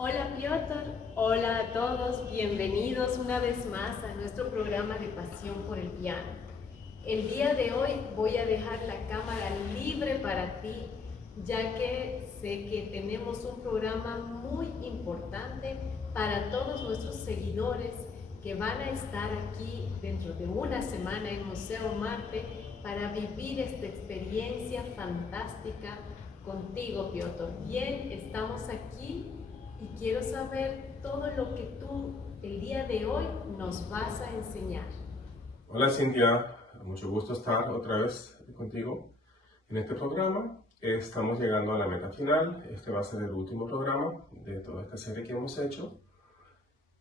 Hola Piotr, hola a todos, bienvenidos una vez más a nuestro programa de Pasión por el Piano. El día de hoy voy a dejar la cámara libre para ti, ya que sé que tenemos un programa muy importante para todos nuestros seguidores que van a estar aquí dentro de una semana en Museo Marte para vivir esta experiencia fantástica contigo, Piotr. Bien, estamos aquí y quiero saber todo lo que tú el día de hoy nos vas a enseñar. Hola Cintia, mucho gusto estar otra vez contigo en este programa. Estamos llegando a la meta final. Este va a ser el último programa de toda esta serie que hemos hecho.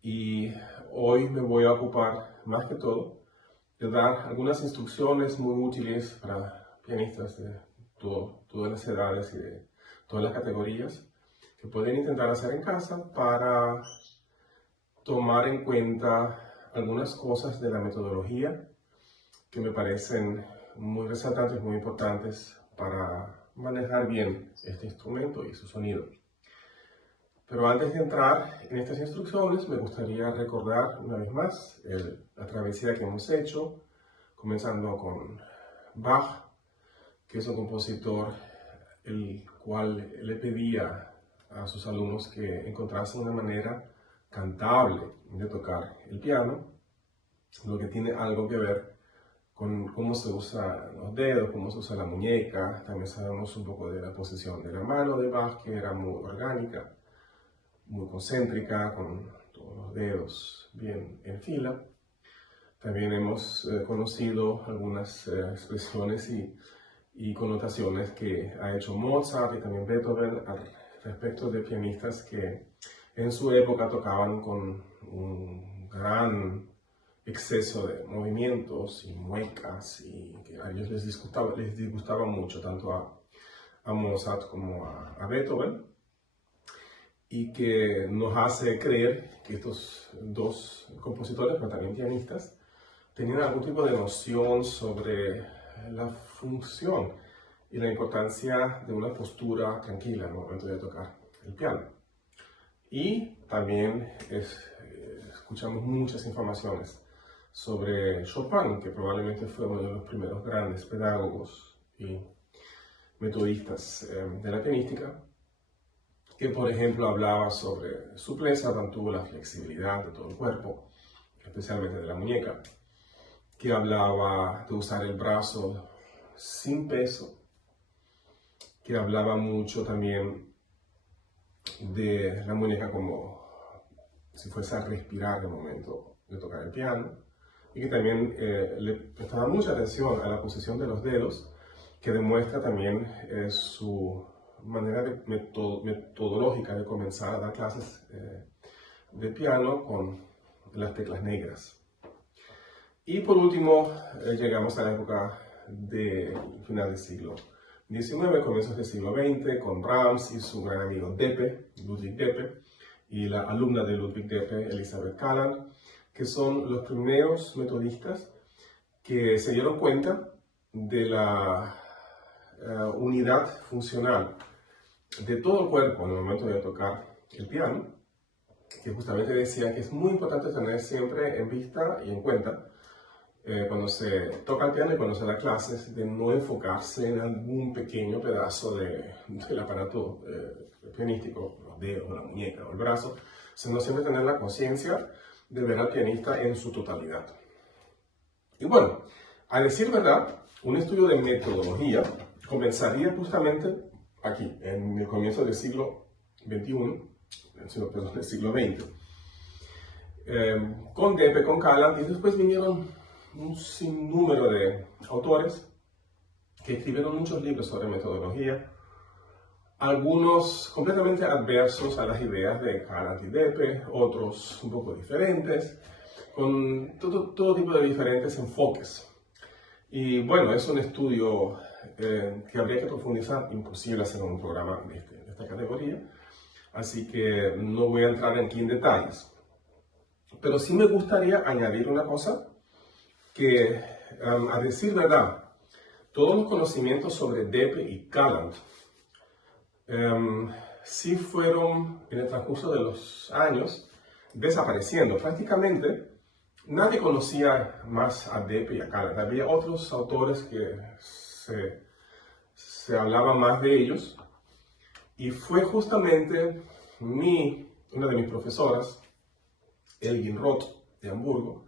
Y hoy me voy a ocupar más que todo de dar algunas instrucciones muy útiles para pianistas de todas las edades y de todas las categorías que pueden intentar hacer en casa para tomar en cuenta algunas cosas de la metodología que me parecen muy resaltantes, muy importantes para manejar bien este instrumento y su sonido. Pero antes de entrar en estas instrucciones, me gustaría recordar una vez más la travesía que hemos hecho, comenzando con Bach, que es un compositor el cual le pedía a sus alumnos que encontrasen una manera cantable de tocar el piano, lo que tiene algo que ver con cómo se usan los dedos, cómo se usa la muñeca. También sabemos un poco de la posición de la mano de Bach, que era muy orgánica, muy concéntrica, con todos los dedos bien en fila. También hemos conocido algunas expresiones y connotaciones que ha hecho Mozart y también Beethoven respecto de pianistas que en su época tocaban con un gran exceso de movimientos y muecas, y que a ellos les disgustaba mucho, tanto a Mozart como a Beethoven, y que nos hace creer que estos dos compositores, pero también pianistas, tenían algún tipo de noción sobre la función y la importancia de una postura tranquila en el momento de tocar el piano. Y también escuchamos muchas informaciones sobre Chopin, que probablemente fue uno de los primeros grandes pedagogos y metodistas de la pianística, que por ejemplo hablaba sobre suplencia, tanto la flexibilidad de todo el cuerpo, especialmente de la muñeca, que hablaba de usar el brazo sin peso, que hablaba mucho también de la muñeca como si fuese a respirar en el momento de tocar el piano, y que también le prestaba mucha atención a la posición de los dedos, que demuestra también su manera metodológica de comenzar a dar clases de piano con las teclas negras. Y por último, llegamos a la época de final del siglo XIX, comienzos del siglo XX, con Brahms y su gran amigo Deppe, Ludwig Deppe, y la alumna de Ludwig Deppe, Elisabeth Calland, que son los primeros metodistas que se dieron cuenta de la unidad funcional de todo el cuerpo en el momento de tocar el piano, que justamente decían que es muy importante tener siempre en vista y en cuenta cuando se toca el piano y cuando se da clases, de no enfocarse en algún pequeño pedazo del aparato pianístico, los dedos, la muñeca o el brazo, sino siempre tener la conciencia de ver al pianista en su totalidad. Y bueno, a decir verdad, un estudio de metodología comenzaría justamente aquí, en el comienzo del siglo XXI, perdón, del siglo XX, con Deppe, con Calland, y después vinieron un sinnúmero de autores que escribieron muchos libros sobre metodología, algunos completamente adversos a las ideas de Calland y Deppe, otros un poco diferentes, con todo tipo de diferentes enfoques. Y bueno, es un estudio que habría que profundizar, imposible hacer un programa de esta categoría, así que no voy a entrar aquí en detalles. Pero sí me gustaría añadir una cosa que, a decir verdad, todos los conocimientos sobre Deppe y Calland sí fueron en el transcurso de los años desapareciendo. Prácticamente nadie conocía más a Depe y a Caland. Había otros autores que se hablaba más de ellos, y fue justamente una de mis profesoras, Elgin Roth de Hamburgo,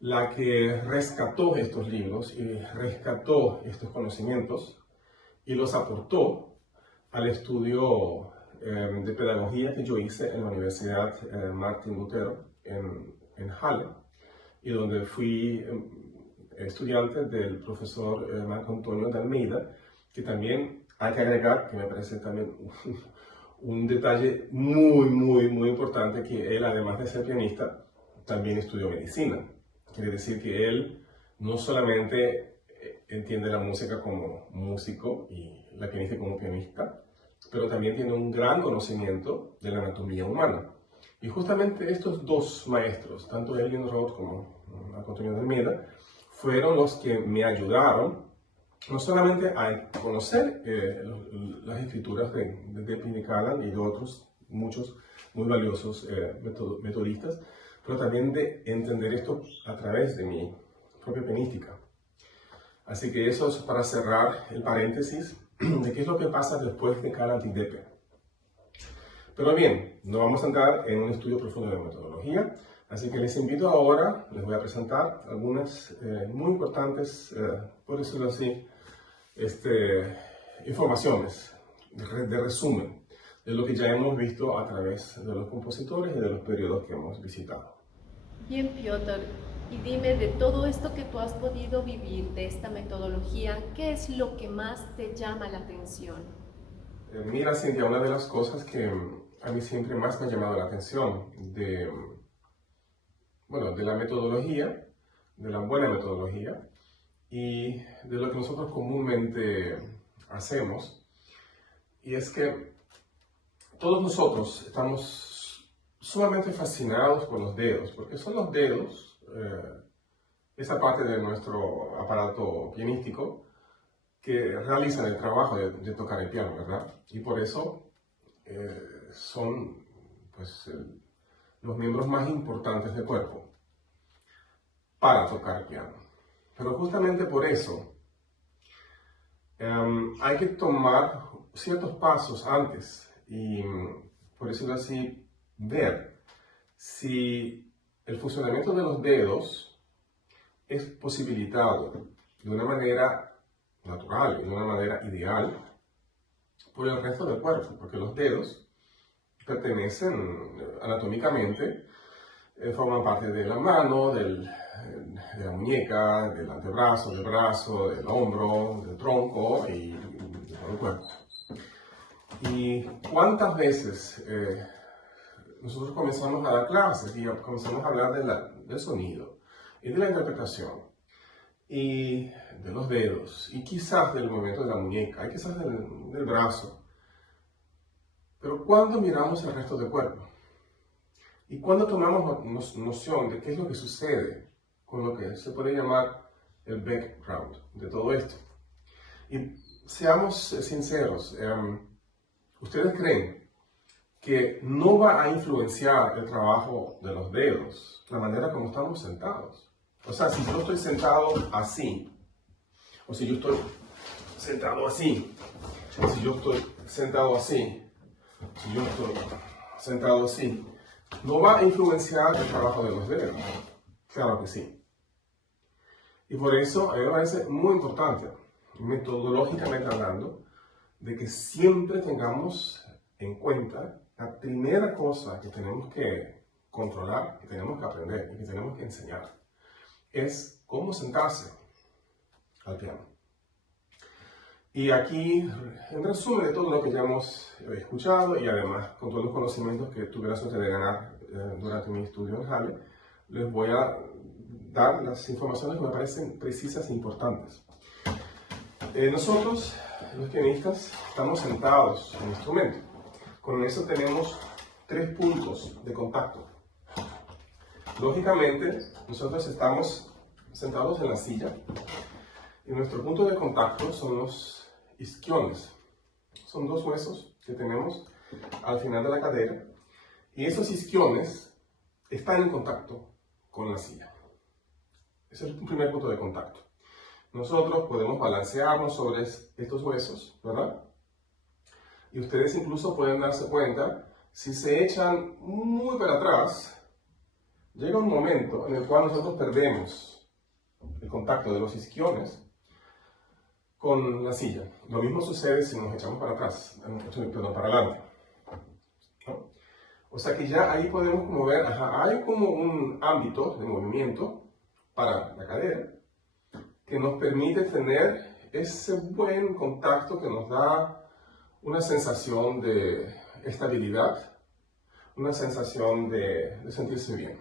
la que rescató estos libros y rescató estos conocimientos y los aportó al estudio de pedagogía que yo hice en la Universidad Martin Lutero en Halle, y donde fui estudiante del profesor Marco Antonio de Almeida, que también hay que agregar, que me parece también un detalle muy importante, que él, además de ser pianista, también estudió medicina. Quiere decir que él no solamente entiende la música como músico y la pianista como pianista, pero también tiene un gran conocimiento de la anatomía humana. Y justamente estos dos maestros, tanto Elgin Roth como Marco Antonio de Almeida, fueron los que me ayudaron no solamente a conocer las escrituras de Depe y de Caland y de otros, muchos muy valiosos metodistas, pero también de entender esto a través de mi propia pianística. Así que eso es para cerrar el paréntesis de qué es lo que pasa después de Caland y Depe. Pero bien, no vamos a entrar en un estudio profundo de metodología, así que les invito ahora, les voy a presentar algunas muy importantes, por decirlo así, informaciones de resumen de lo que ya hemos visto a través de los compositores y de los periodos que hemos visitado. Bien, Piotr, y dime, de todo esto que tú has podido vivir, de esta metodología, ¿qué es lo que más te llama la atención? Mira, Cintia, una de las cosas que a mí siempre más me ha llamado la atención de la metodología, de la buena metodología, y de lo que nosotros comúnmente hacemos, y es que todos nosotros estamos sumamente fascinados por los dedos, porque son los dedos, esa parte de nuestro aparato pianístico, que realizan el trabajo de tocar el piano, ¿verdad? Y por eso son pues, los miembros más importantes del cuerpo para tocar el piano. Pero justamente por eso hay que tomar ciertos pasos antes y, por decirlo así, ver si el funcionamiento de los dedos es posibilitado de una manera natural, de una manera ideal, por el resto del cuerpo, porque los dedos pertenecen anatómicamente, forman parte de la mano, de la muñeca, del antebrazo, del brazo, del hombro, del tronco y de todo el cuerpo. Y cuántas veces nosotros comenzamos a dar clases y comenzamos a hablar del sonido y de la interpretación y de los dedos y quizás del movimiento de la muñeca y quizás del brazo. Pero ¿cuándo miramos el resto del cuerpo? ¿Y cuándo tomamos noción de qué es lo que sucede con lo que se puede llamar el background de todo esto? Y seamos sinceros, ¿ustedes creen que no va a influenciar el trabajo de los dedos la manera como estamos sentados? O sea, si yo estoy sentado así, o si yo estoy sentado así, o si yo estoy sentado así, si yo estoy sentado así, ¿no va a influenciar el trabajo de los dedos? Claro que sí. Y por eso a mí me parece muy importante, metodológicamente hablando, de que siempre tengamos en cuenta la primera cosa que tenemos que controlar, que tenemos que aprender y que tenemos que enseñar, es cómo sentarse al piano. Y aquí, en resumen de todo lo que ya hemos escuchado y además con todos los conocimientos que tuve la suerte de ganar durante mi estudio en Halle, les voy a dar las informaciones que me parecen precisas e importantes. Nosotros, los pianistas, estamos sentados en el instrumento. Con eso tenemos 3 puntos de contacto. Lógicamente, nosotros estamos sentados en la silla y nuestro punto de contacto son los isquiones. Son 2 huesos que tenemos al final de la cadera, y esos isquiones están en contacto con la silla. Ese es el primer punto de contacto. Nosotros podemos balancearnos sobre estos huesos, ¿verdad? Y ustedes incluso pueden darse cuenta, si se echan muy para atrás, llega un momento en el cual nosotros perdemos el contacto de los isquiones con la silla. Lo mismo sucede si nos echamos para atrás, perdón, para adelante, ¿no? O sea que ya ahí podemos como ver, hay como un ámbito de movimiento para la cadera que nos permite tener ese buen contacto que nos da una sensación de estabilidad, una sensación de sentirse bien.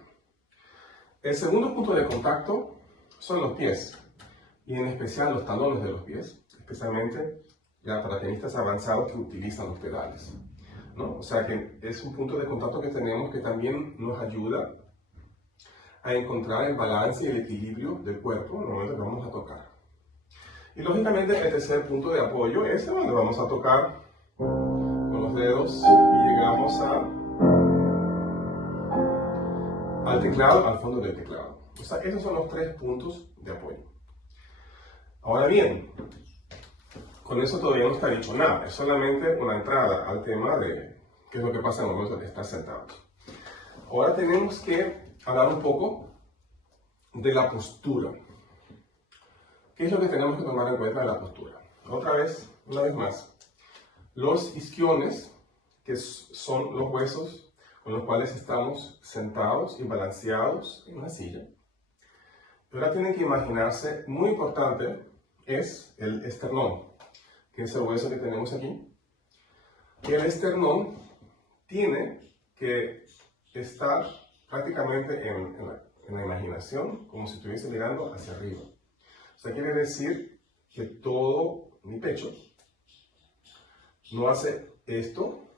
El segundo punto de contacto son los pies, y en especial los talones de los pies, especialmente ya para tenistas avanzados que utilizan los pedales, ¿no? O sea que es un punto de contacto que tenemos que también nos ayuda a encontrar el balance y el equilibrio del cuerpo en el momento que vamos a tocar. Y lógicamente el tercer punto de apoyo es donde vamos a tocar con los dedos y llegamos al teclado, al fondo del teclado. O sea, esos son los 3 puntos de apoyo. Ahora bien, con eso todavía no está dicho nada, es solamente una entrada al tema de qué es lo que pasa en el momento de estar sentados. Ahora tenemos que hablar un poco de la postura. ¿Qué es lo que tenemos que tomar en cuenta de la postura? Una vez más, los isquiones, que son los huesos con los cuales estamos sentados y balanceados en una silla. Ahora tienen que imaginarse, muy importante, es el esternón, que es el hueso que tenemos aquí. Y el esternón tiene que estar prácticamente en la imaginación, como si estuviese mirando hacia arriba. O sea, quiere decir que todo mi pecho no hace esto,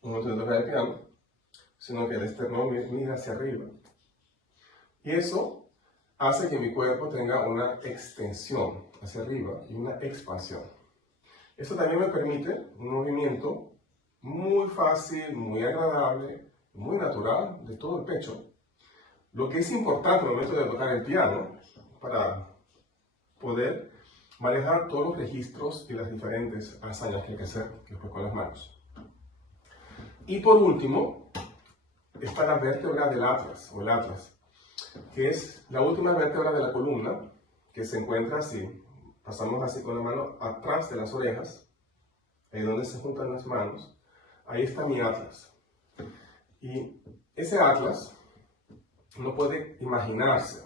como se toca el piano, sino que el esternón mira hacia arriba. Y eso hace que mi cuerpo tenga una extensión hacia arriba y una expansión. Esto también me permite un movimiento muy fácil, muy agradable, muy natural de todo el pecho. Lo que es importante al momento de tocar el piano para poder manejar todos los registros y las diferentes hazañas que hay que hacer después con las manos. Y por último, está la vértebra del atlas, o el atlas, que es la última vértebra de la columna, que se encuentra así. Pasamos así con la mano atrás de las orejas, ahí donde se juntan las manos. Ahí está mi atlas. Y ese atlas, uno puede imaginarse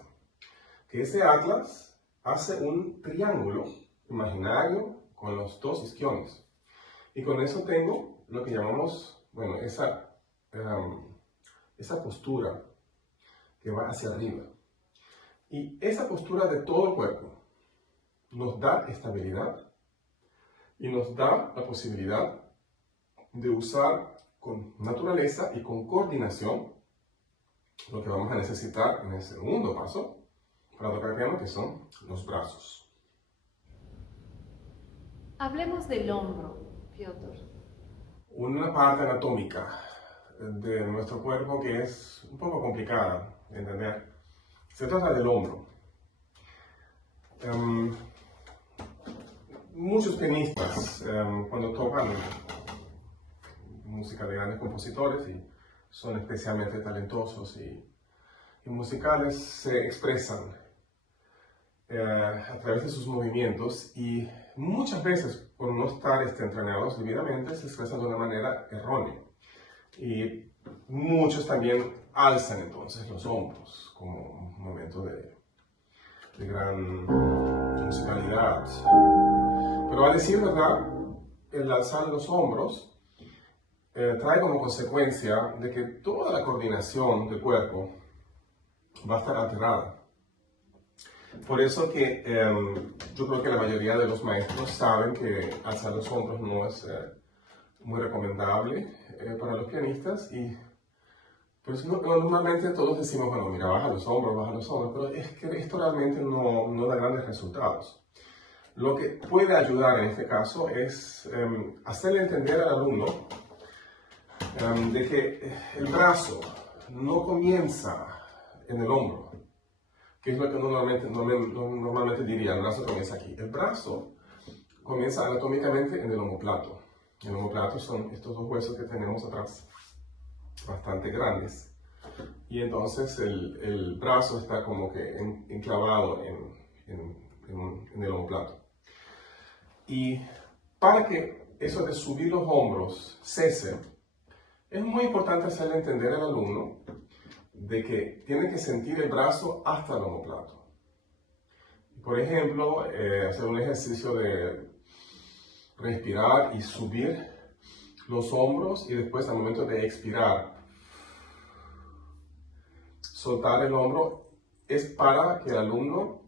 que ese atlas hace un triángulo imaginario con los 2 isquiones. Y con eso tengo lo que llamamos, bueno, esa postura que va hacia arriba. Y esa postura de todo el cuerpo nos da estabilidad y nos da la posibilidad de usar con naturaleza y con coordinación lo que vamos a necesitar en el segundo paso para tocar piano, que son los brazos. Hablemos del hombro, Piotr. Una parte anatómica de nuestro cuerpo que es un poco complicada de entender. Se trata del hombro. Muchos pianistas, cuando tocan música de grandes compositores y son especialmente talentosos y musicales, se expresan a través de sus movimientos y muchas veces, por no estar entrenados debidamente, se expresan de una manera errónea. Y muchos también alzan entonces los hombros como un momento de gran musicalidad. Pero a decir verdad, el alzar los hombros trae como consecuencia de que toda la coordinación del cuerpo va a estar alterada. Por eso que yo creo que la mayoría de los maestros saben que alzar los hombros no es muy recomendable para los pianistas y pues normalmente todos decimos, bueno, mira, baja los hombros, pero es que esto realmente no da grandes resultados. Lo que puede ayudar en este caso es hacerle entender al alumno de que el brazo no comienza en el hombro, que es lo que normalmente diría, el brazo comienza aquí. El brazo comienza anatómicamente en el omóplato. El omóplato son estos dos huesos que tenemos atrás, bastante grandes. Y entonces el brazo está como que enclavado en el omóplato. Y para que eso de subir los hombros cese, es muy importante hacerle entender al alumno de que tiene que sentir el brazo hasta el omóplato. Por ejemplo, hacer un ejercicio de respirar y subir los hombros y después al momento de expirar, soltar el hombro, es para que el alumno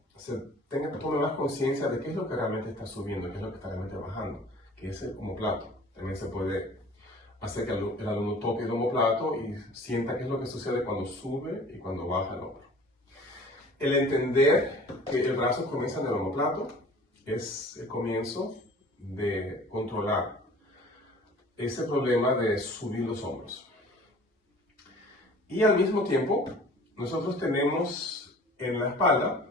tome más conciencia de qué es lo que realmente está subiendo, qué es lo que está realmente bajando, que es el omóplato. También se puede hacer que el alumno toque el omóplato y sienta qué es lo que sucede cuando sube y cuando baja el hombro. El entender que el brazo comienza en el omóplato es el comienzo de controlar ese problema de subir los hombros. Y al mismo tiempo, nosotros tenemos en la espalda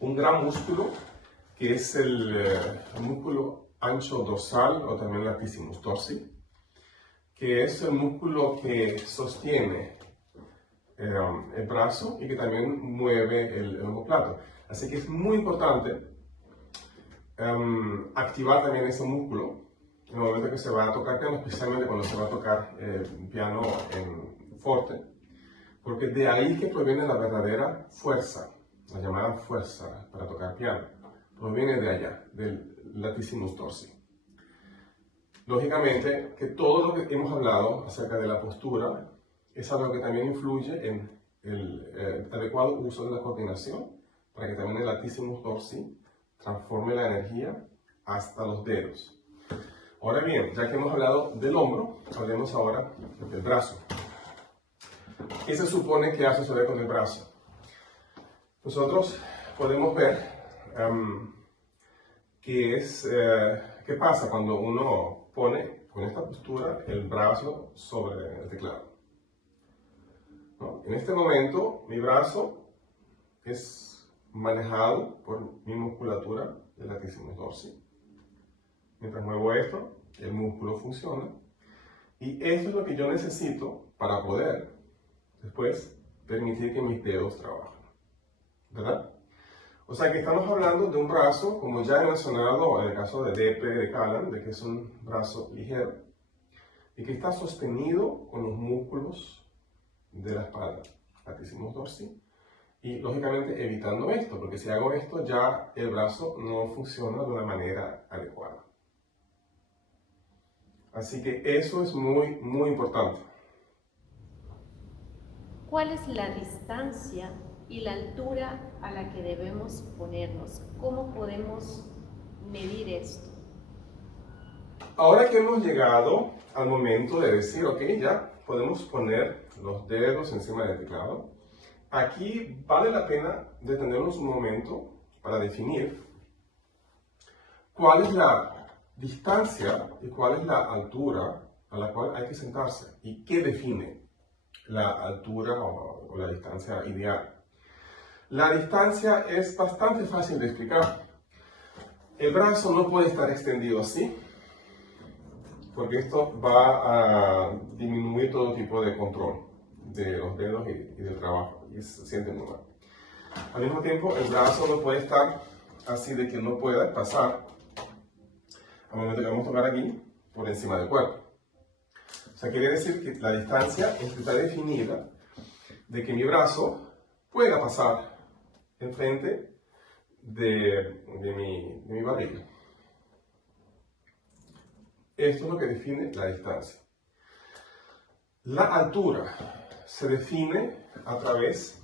un gran músculo que es el músculo ancho dorsal o también latissimus dorsi, que es el músculo que sostiene el brazo y que también mueve el omóplato. Así que es muy importante activar también ese músculo en el momento que se va a tocar piano, especialmente cuando se va a tocar piano en forte, porque de ahí que proviene la verdadera fuerza, la llamada fuerza para tocar piano, proviene de allá, del latissimus dorsi. Lógicamente que todo lo que hemos hablado acerca de la postura es algo que también influye en el adecuado uso de la coordinación, para que también el latissimus dorsi transforme la energía hasta los dedos. Ahora bien, ya que hemos hablado del hombro, hablemos ahora del brazo. ¿Qué se supone que va a suceder con el brazo? Nosotros podemos ver qué pasa cuando uno pone con esta postura el brazo sobre el teclado. ¿No? En este momento, mi brazo es manejado por mi musculatura del latissimus dorsi. Mientras muevo esto, el músculo funciona. Y eso es lo que yo necesito para poder después permitir que mis dedos trabajen. ¿Verdad? O sea que estamos hablando de un brazo, como ya he mencionado en el caso de Deppe de Callan, de que es un brazo ligero y que está sostenido con los músculos de la espalda, latissimus dorsi, y lógicamente evitando esto, porque si hago esto ya el brazo no funciona de una manera adecuada. Así que eso es muy, muy importante. ¿Cuál es la distancia y la altura a la que debemos ponernos? ¿Cómo podemos medir esto? Ahora que hemos llegado al momento de decir, ok, ya podemos poner los dedos encima del teclado, aquí vale la pena detenernos un momento para definir cuál es la distancia y cuál es la altura a la cual hay que sentarse y qué define la altura o la distancia ideal. La distancia es bastante fácil de explicar. El brazo no puede estar extendido así, porque esto va a disminuir todo tipo de control de los dedos y del trabajo, y se siente muy mal. Al mismo tiempo, el brazo no puede estar así de que no pueda pasar, al momento que vamos a tocar aquí, por encima del cuerpo. O sea, quiere decir que la distancia está definida de que mi brazo pueda pasar enfrente de mi barriga. Esto es lo que define la distancia. La altura se define a través,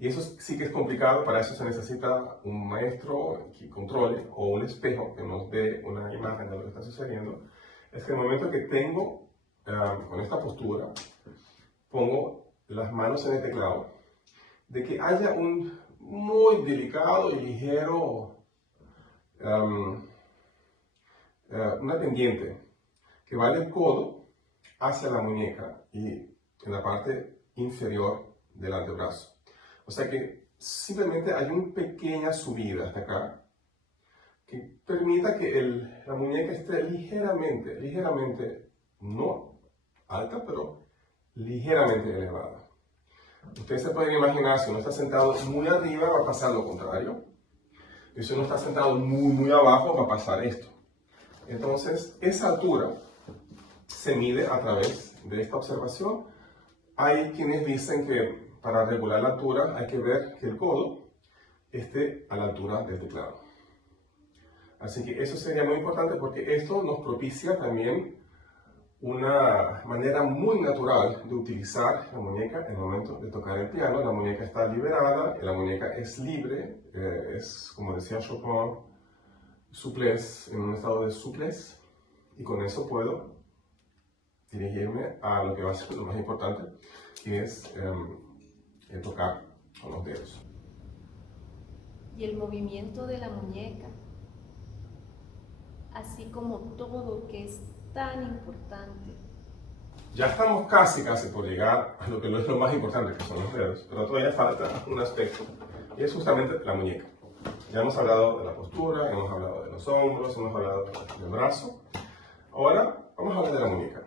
y eso sí que es complicado, para eso se necesita un maestro que controle o un espejo que nos dé una imagen de lo que está sucediendo. Es que en el momento que tengo, con esta postura, pongo las manos en el teclado, de que haya un muy delicado y ligero, una pendiente que va del codo hacia la muñeca y en la parte inferior del antebrazo. O sea que simplemente hay una pequeña subida hasta acá que permita que la muñeca esté ligeramente, no alta, pero ligeramente elevada. Ustedes se pueden imaginar, si uno está sentado muy arriba va a pasar lo contrario, y si uno está sentado muy abajo va a pasar esto. Entonces, esa altura se mide a través de esta observación. Hay quienes dicen que para regular la altura hay que ver que el codo esté a la altura del teclado. Así que eso sería muy importante porque esto nos propicia también una manera muy natural de utilizar la muñeca en el momento de tocar el piano. La muñeca está liberada, la muñeca es libre, es, como decía Chopin, souplesse, en un estado de souplesse, y con eso puedo dirigirme a lo que va a ser lo más importante, que es el tocar con los dedos. Y el movimiento de la muñeca, así como todo que es tan importante. Ya estamos casi por llegar a lo que no es lo más importante, que son los dedos, pero todavía falta un aspecto, y es justamente la muñeca. Ya hemos hablado de la postura, hemos hablado de los hombros, hemos hablado del brazo. Ahora vamos a hablar de la muñeca.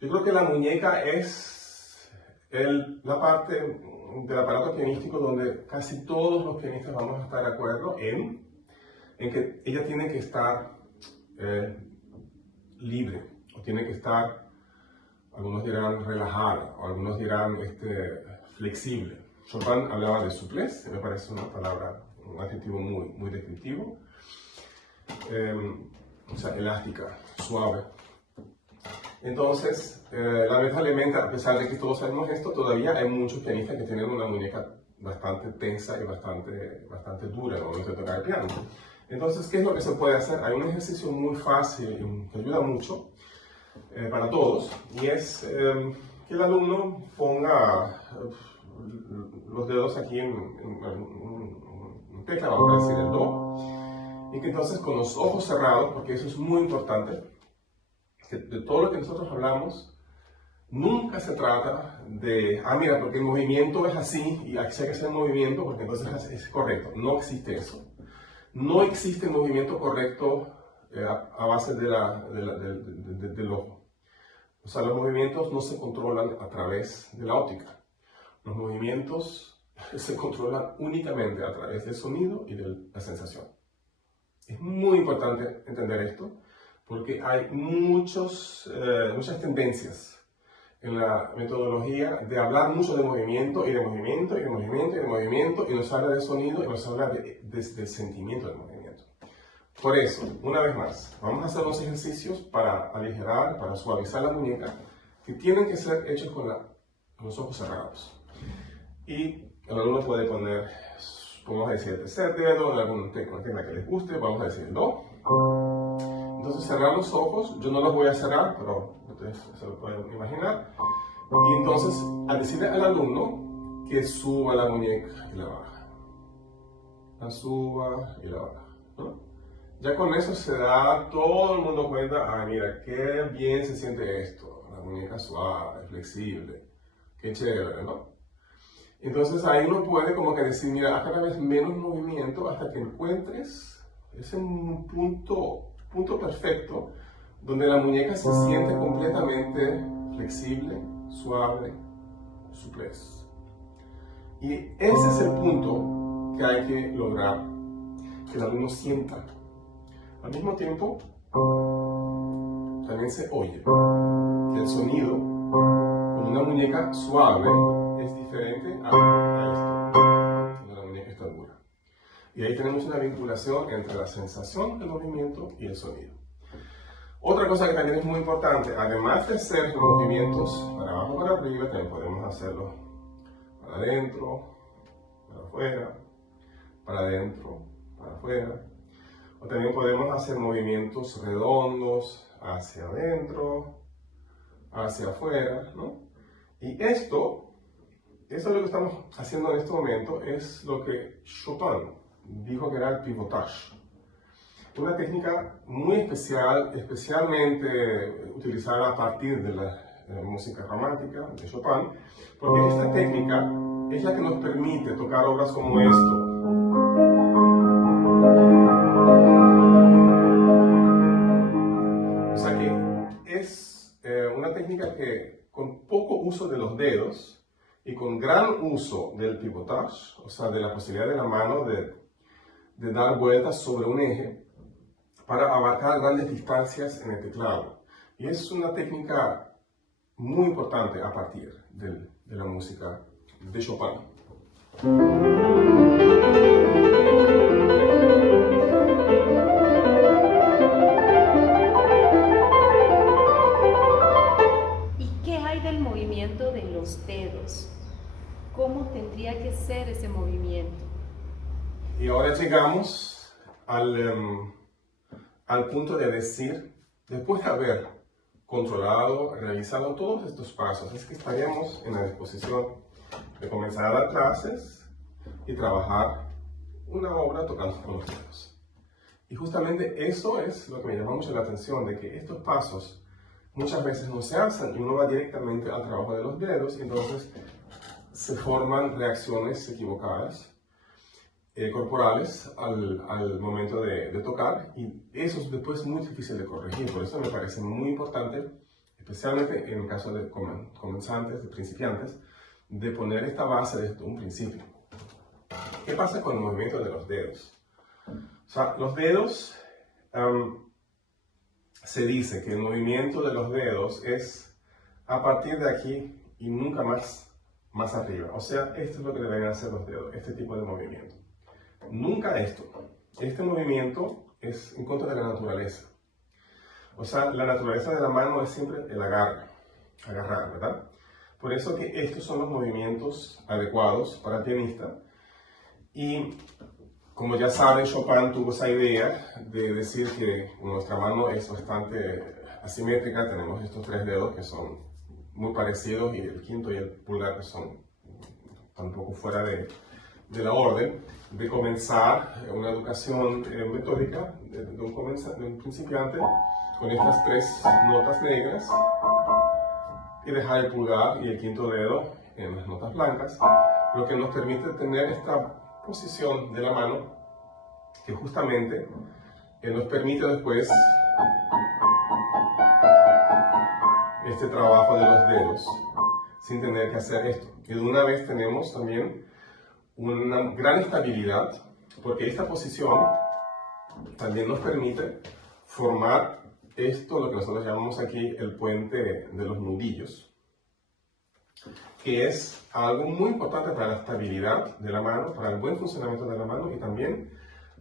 Yo creo que la muñeca es la parte del aparato pianístico donde casi todos los pianistas vamos a estar de acuerdo en que ella tiene que estar libre, o tiene que estar, algunos dirán relajada, o algunos dirán flexible. Chopin hablaba de souplesse, me parece una palabra, un adjetivo muy descriptivo. O sea, elástica, suave. Entonces, lamentablemente, a pesar de que todos sabemos esto, todavía hay muchos pianistas que tienen una muñeca bastante tensa y bastante dura al momento de tocar el piano. Entonces, ¿qué es lo que se puede hacer? Hay un ejercicio muy fácil que ayuda mucho para todos, y es que el alumno ponga los dedos aquí en tecla, vamos a decir el do, y que entonces con los ojos cerrados, porque eso es muy importante, que de todo lo que nosotros hablamos, nunca se trata de, mira, porque el movimiento es así, y aquí hay que hacer el movimiento, porque entonces es correcto. No existe eso. No existe movimiento correcto a base del ojo. O sea, los movimientos no se controlan a través de la óptica. Los movimientos se controlan únicamente a través del sonido y de la sensación. Es muy importante entender esto, porque hay muchas tendencias en la metodología de hablar mucho de movimiento, y nos habla de sonido, y nos habla del sentimiento del movimiento. Por eso, una vez más, vamos a hacer unos ejercicios para aligerar, para suavizar la muñeca, que tienen que ser hechos con los ojos cerrados. Y el alumno puede poner, vamos a decir, el tercer dedo en alguna tecla que les guste, vamos a decir el do. Entonces cerrar los ojos, yo no los voy a cerrar, pero ustedes se lo pueden imaginar. Y entonces, al decirle al alumno que suba la muñeca y la baja, la suba y la baja, ¿no? Ya con eso se da todo el mundo cuenta, mira, qué bien se siente esto, la muñeca suave, flexible, qué chévere, ¿no? Entonces ahí uno puede como que decir, mira, haz cada vez menos movimiento hasta que encuentres ese punto perfecto donde la muñeca se siente completamente flexible, suave, souplesse. Y ese es el punto que hay que lograr, que el alumno sienta. Al mismo tiempo, también se oye que el sonido con una muñeca suave es diferente a esto, cuando la muñeca está dura. Y ahí tenemos una vinculación entre la sensación del movimiento y el sonido. Otra cosa que también es muy importante, además de hacer los movimientos para abajo para arriba, también podemos hacerlo para adentro, para afuera, para adentro, para afuera. O también podemos hacer movimientos redondos hacia adentro, hacia afuera, ¿no? Y esto eso es lo que estamos haciendo en este momento, es lo que Chopin dijo que era el pivotage. Una técnica muy especial, especialmente utilizada a partir de la música romántica de Chopin, porque esta técnica es la que nos permite tocar obras como esto. O sea que es una técnica que con poco uso de los dedos y con gran uso del pivotage, o sea, de la posibilidad de la mano de dar vueltas sobre un eje para abarcar grandes distancias en el teclado. Y es una técnica muy importante a partir de la música de Chopin. ¿Y qué hay del movimiento de los dedos? ¿Cómo tendría que ser ese movimiento? Y ahora llegamos al punto de decir, después de haber controlado, realizado todos estos pasos, es que estaríamos en la disposición de comenzar a dar clases y trabajar una obra tocando con los dedos. Y justamente eso es lo que me llamó mucho la atención, de que estos pasos muchas veces no se hacen y uno va directamente al trabajo de los dedos y entonces se forman reacciones equivocadas corporales al momento de tocar, y eso es después muy difícil de corregir. Por eso me parece muy importante, especialmente en el caso de comenzantes, de principiantes, de poner esta base desde un principio. ¿Qué pasa con el movimiento de los dedos? O sea, los dedos, se dice que el movimiento de los dedos es a partir de aquí y nunca más arriba. O sea, esto es lo que deben hacer los dedos, este tipo de movimiento. Nunca esto. Este movimiento es en contra de la naturaleza. O sea, la naturaleza de la mano es siempre el agarrar, ¿verdad? Por eso que estos son los movimientos adecuados para el pianista. Y como ya saben, Chopin tuvo esa idea de decir que nuestra mano es bastante asimétrica. Tenemos estos tres dedos que son muy parecidos y el quinto y el pulgar que son un poco fuera de la orden, de comenzar una educación metódica de un principiante con estas tres notas negras y dejar el pulgar y el quinto dedo en las notas blancas, lo que nos permite tener esta posición de la mano que justamente nos permite después este trabajo de los dedos sin tener que hacer esto. Y de una vez tenemos también una gran estabilidad, porque esta posición también nos permite formar esto, lo que nosotros llamamos aquí el puente de los nudillos, que es algo muy importante para la estabilidad de la mano, para el buen funcionamiento de la mano y también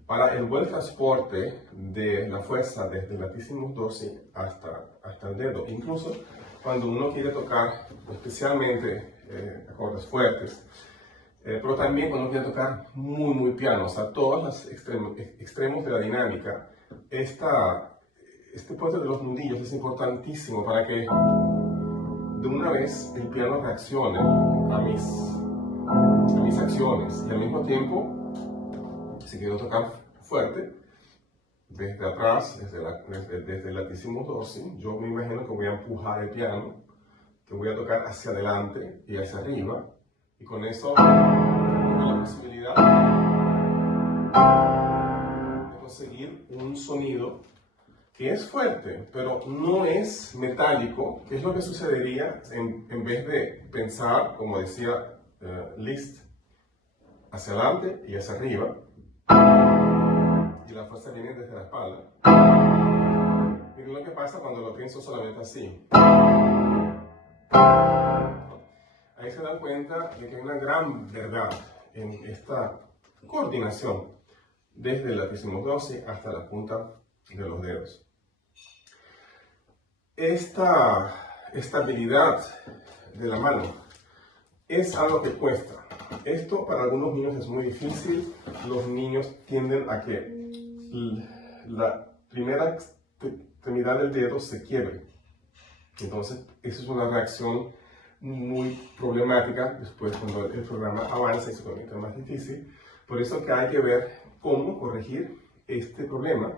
para el buen transporte de la fuerza desde el latissimus dorsi hasta el dedo. Incluso cuando uno quiere tocar especialmente acordes fuertes, pero también cuando quiere tocar muy piano, o sea, todos los extremos de la dinámica, este puente de los nudillos es importantísimo para que de una vez el piano reaccione a mis acciones y al mismo tiempo, si quiero tocar fuerte, desde atrás, desde el latissimus dorsi, yo me imagino que voy a empujar el piano, que voy a tocar hacia adelante y hacia arriba, y con eso tengo la posibilidad de conseguir un sonido que es fuerte, pero no es metálico, que es lo que sucedería en vez de pensar, como decía Liszt, hacia adelante y hacia arriba, y la fuerza viene desde la espalda. Miren lo que pasa cuando lo pienso solamente así. Ahí se dan cuenta de que hay una gran verdad en esta coordinación desde el latissimus dorsi hasta la punta de los dedos. Esta estabilidad de la mano es algo que cuesta. Esto para algunos niños es muy difícil. Los niños tienden a que la primera extremidad del dedo se quiebre. Entonces, eso es una reacción muy problemática después cuando el programa avanza y se convierte más difícil. Por eso que hay que ver cómo corregir este problema.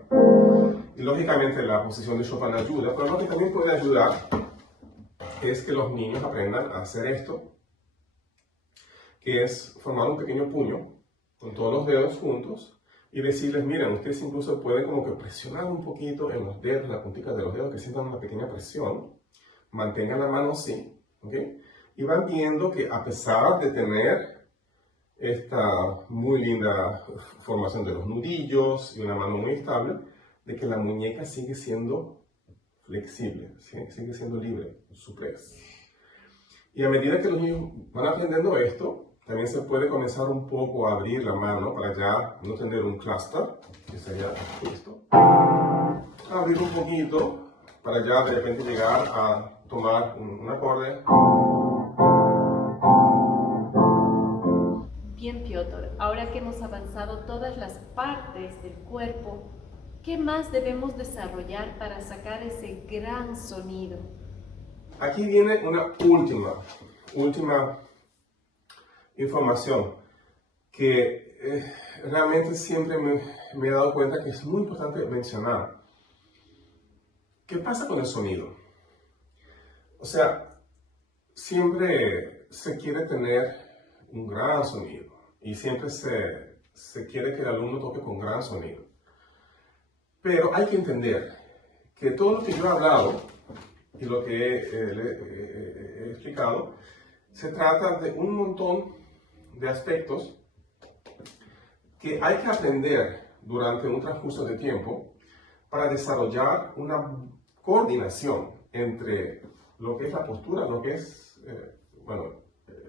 Y lógicamente la posición de Chopin ayuda, pero lo que también puede ayudar es que los niños aprendan a hacer esto, que es formar un pequeño puño con todos los dedos juntos y decirles, miren, ustedes incluso pueden como que presionar un poquito en los dedos, la puntita de los dedos, que sientan una pequeña presión, mantengan la mano así, ¿ok? Y van viendo que a pesar de tener esta muy linda formación de los nudillos y una mano muy estable, de que la muñeca sigue siendo flexible, sigue siendo libre, suples. Y a medida que los niños van aprendiendo esto, también se puede comenzar un poco a abrir la mano para ya no tener un cluster, que sería esto. Abrir un poquito para ya de repente llegar a tomar un acorde. Bien, Piotr, ahora que hemos avanzado todas las partes del cuerpo, ¿qué más debemos desarrollar para sacar ese gran sonido? Aquí viene una última información que realmente siempre me he dado cuenta que es muy importante mencionar. ¿Qué pasa con el sonido? O sea, siempre se quiere tener un gran sonido y siempre se quiere que el alumno toque con gran sonido. Pero hay que entender que todo lo que yo he hablado y lo que he explicado, se trata de un montón de aspectos que hay que aprender durante un transcurso de tiempo para desarrollar una coordinación entre lo que es la postura, lo que es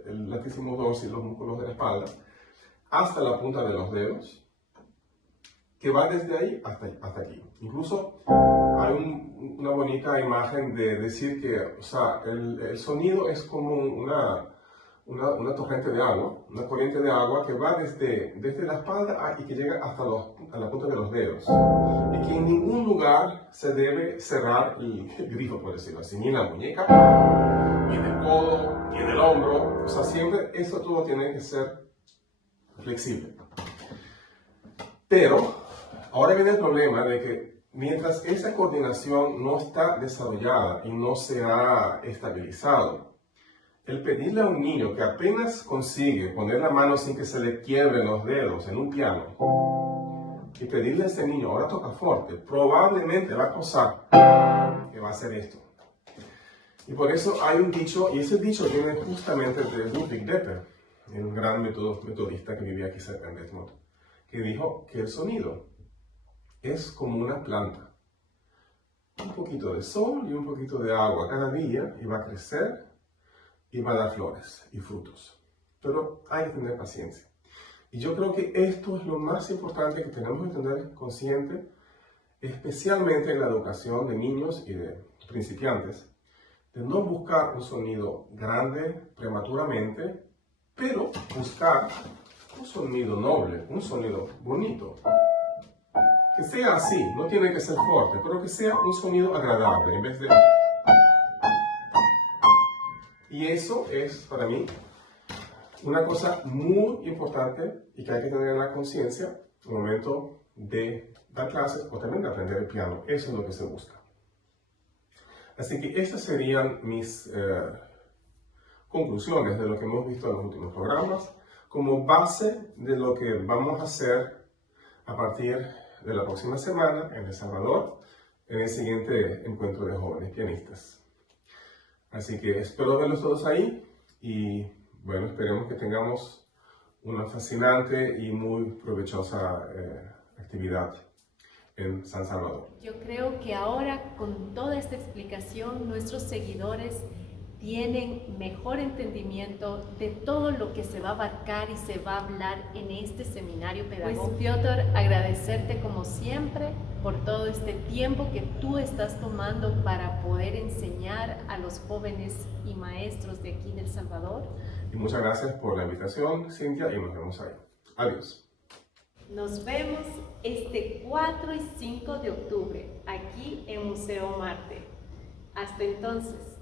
el latissimus dorsi y los músculos de la espalda, hasta la punta de los dedos, que va desde ahí hasta aquí. Incluso hay una bonita imagen de decir que, o sea, el sonido es como una torrente de agua, una corriente de agua que va desde la espalda y que llega hasta a la punta de los dedos. Y que en ningún lugar se debe cerrar el grifo, por decirlo así, ni en la muñeca, ni en el codo, ni en el hombro. O sea, siempre eso todo tiene que ser flexible. Pero ahora viene el problema de que mientras esa coordinación no está desarrollada y no se ha estabilizado, el pedirle a un niño que apenas consigue poner la mano sin que se le quiebren los dedos en un piano, y pedirle a ese niño, ahora toca fuerte, probablemente va a causar que va a hacer esto. Y por eso hay un dicho, y ese dicho viene justamente de Ludwig Depper, un gran metodista que vivía aquí cerca de Detmold, que dijo que el sonido es como una planta. Un poquito de sol y un poquito de agua cada día y va a crecer y va a dar flores y frutos. Pero hay que tener paciencia. Y yo creo que esto es lo más importante que tenemos que tener consciente, especialmente en la educación de niños y de principiantes, de no buscar un sonido grande prematuramente, pero buscar un sonido noble, un sonido bonito. Que sea así, no tiene que ser fuerte, pero que sea un sonido agradable en vez de... Y eso es, para mí, una cosa muy importante y que hay que tener en la conciencia al momento de dar clases o también de aprender el piano. Eso es lo que se busca. Así que estas serían mis conclusiones de lo que hemos visto en los últimos programas, como base de lo que vamos a hacer a partir de la próxima semana en El Salvador, en el siguiente encuentro de jóvenes pianistas. Así que espero verlos todos ahí y bueno, esperemos que tengamos una fascinante y muy provechosa actividad en San Salvador. Yo creo que ahora con toda esta explicación nuestros seguidores tienen mejor entendimiento de todo lo que se va a abarcar y se va a hablar en este seminario pedagógico. Pues Piotr, agradecerte como siempre por todo este tiempo que tú estás tomando para poder enseñar a los jóvenes y maestros de aquí de El Salvador. Y muchas gracias por la invitación, Cintia, y nos vemos ahí. Adiós. Nos vemos este 4 y 5 de octubre aquí en Museo Marte. Hasta entonces.